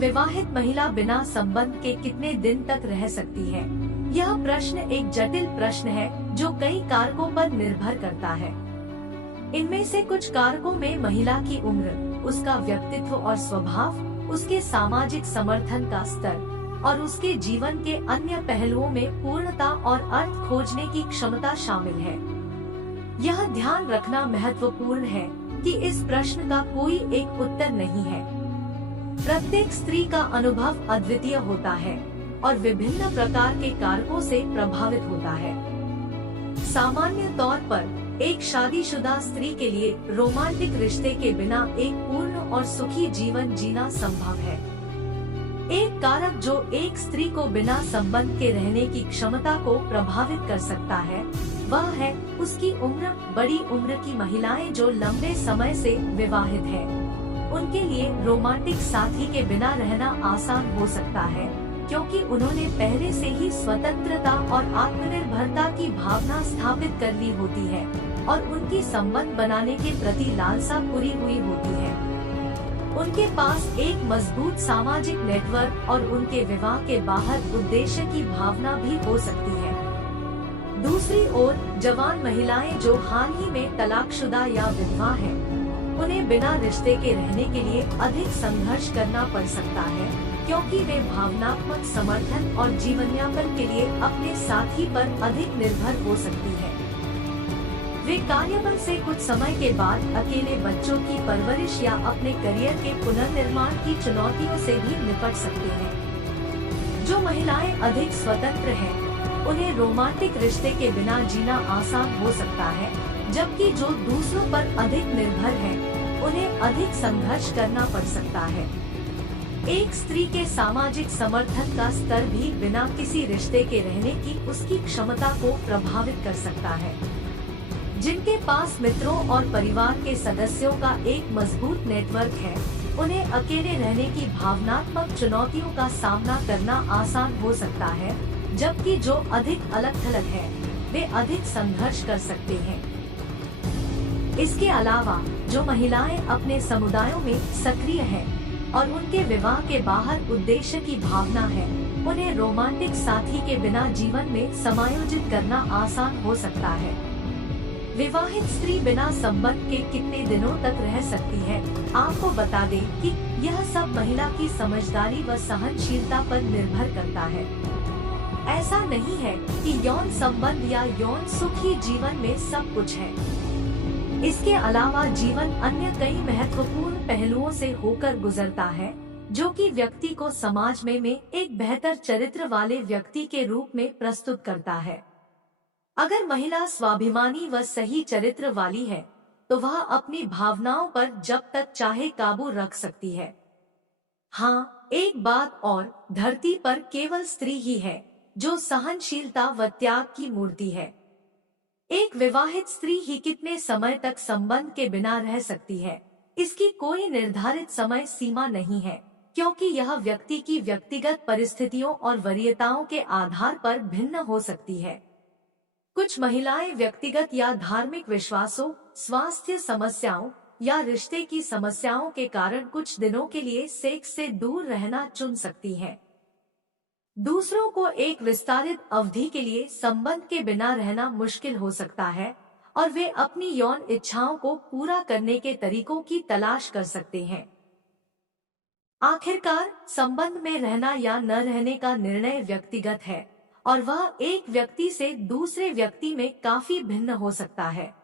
विवाहित महिला बिना संबंध के कितने दिन तक रह सकती है? यह प्रश्न एक जटिल प्रश्न है जो कई कारकों पर निर्भर करता है। इनमें से कुछ कारकों में महिला की उम्र, उसका व्यक्तित्व और स्वभाव, उसके सामाजिक समर्थन का स्तर और उसके जीवन के अन्य पहलुओं में पूर्णता और अर्थ खोजने की क्षमता शामिल है। यह ध्यान रखना महत्वपूर्ण है कि इस प्रश्न का कोई एक उत्तर नहीं है। प्रत्येक स्त्री का अनुभव अद्वितीय होता है और विभिन्न प्रकार के कारकों से प्रभावित होता है। सामान्य तौर पर एक शादीशुदा स्त्री के लिए रोमांटिक रिश्ते के बिना एक पूर्ण और सुखी जीवन जीना संभव है। एक कारक जो एक स्त्री को बिना संबंध के रहने की क्षमता को प्रभावित कर सकता है, वह है उसकी उम्र। बड़ी उम्र की महिलाएं जो लंबे समय से विवाहित है, उनके लिए रोमांटिक साथी के बिना रहना आसान हो सकता है, क्योंकि उन्होंने पहले से ही स्वतंत्रता और आत्मनिर्भरता की भावना स्थापित कर ली होती है और उनकी संबंध बनाने के प्रति लालसा पूरी हुई होती है। उनके पास एक मजबूत सामाजिक नेटवर्क और उनके विवाह के बाहर उद्देश्य की भावना भी हो सकती है। दूसरी ओर जवान महिलाएं जो हाल ही में तलाकशुदा या विधवा हैं, उन्हें बिना रिश्ते के रहने के लिए अधिक संघर्ष करना पड़ सकता है, क्योंकि वे भावनात्मक समर्थन और जीवनयापन के लिए अपने साथी पर अधिक निर्भर हो सकती है। वे कार्यबल से कुछ समय के बाद अकेले बच्चों की परवरिश या अपने करियर के पुनर्निर्माण की चुनौतियों से भी निपट सकते हैं। जो महिलाएं अधिक स्वतंत्र हैं, उन्हें रोमांटिक रिश्ते के बिना जीना आसान हो सकता है, जबकि जो दूसरों पर अधिक निर्भर हैं, उन्हें अधिक संघर्ष करना पड़ सकता है। एक स्त्री के सामाजिक समर्थन का स्तर भी बिना किसी रिश्ते के रहने की उसकी क्षमता को प्रभावित कर सकता है। जिनके पास मित्रों और परिवार के सदस्यों का एक मजबूत नेटवर्क है, उन्हें अकेले रहने की भावनात्मक चुनौतियों का सामना करना आसान हो सकता है, जबकि जो अधिक अलग-थलग है, वे अधिक संघर्ष कर सकते हैं। इसके अलावा जो महिलाएं अपने समुदायों में सक्रिय हैं और उनके विवाह के बाहर उद्देश्य की भावना है, उन्हें रोमांटिक साथी के बिना जीवन में समायोजित करना आसान हो सकता है। विवाहित स्त्री बिना संबंध के कितने दिनों तक रह सकती है? आपको बता दें कि यह सब महिला की समझदारी व सहनशीलता पर निर्भर करता है। ऐसा नहीं है कि यौन संबंध या यौन सुखी जीवन में सब कुछ है। इसके अलावा जीवन अन्य कई महत्वपूर्ण पहलुओं से होकर गुजरता है, जो कि व्यक्ति को समाज में एक बेहतर चरित्र वाले व्यक्ति के रूप में प्रस्तुत करता है। अगर महिला स्वाभिमानी व सही चरित्र वाली है, तो वह अपनी भावनाओं पर जब तक चाहे काबू रख सकती है। हाँ, एक बात और, धरती पर केवल स्त्री ही है जो सहनशीलता व त्याग की मूर्ति है। एक विवाहित स्त्री ही कितने समय तक संबंध के बिना रह सकती है, इसकी कोई निर्धारित समय सीमा नहीं है, क्योंकि यह व्यक्ति की व्यक्तिगत परिस्थितियों और वरीयताओं के आधार पर भिन्न हो सकती है। कुछ महिलाएं व्यक्तिगत या धार्मिक विश्वासों, स्वास्थ्य समस्याओं या रिश्ते की समस्याओं के कारण कुछ दिनों के लिए सेक्स से दूर रहना चुन सकती हैं। दूसरों को एक विस्तारित अवधि के लिए संबंध के बिना रहना मुश्किल हो सकता है और वे अपनी यौन इच्छाओं को पूरा करने के तरीकों की तलाश कर सकते हैं। आखिरकार, संबंध में रहना या न रहने का निर्णय व्यक्तिगत है और वह एक व्यक्ति से दूसरे व्यक्ति में काफी भिन्न हो सकता है।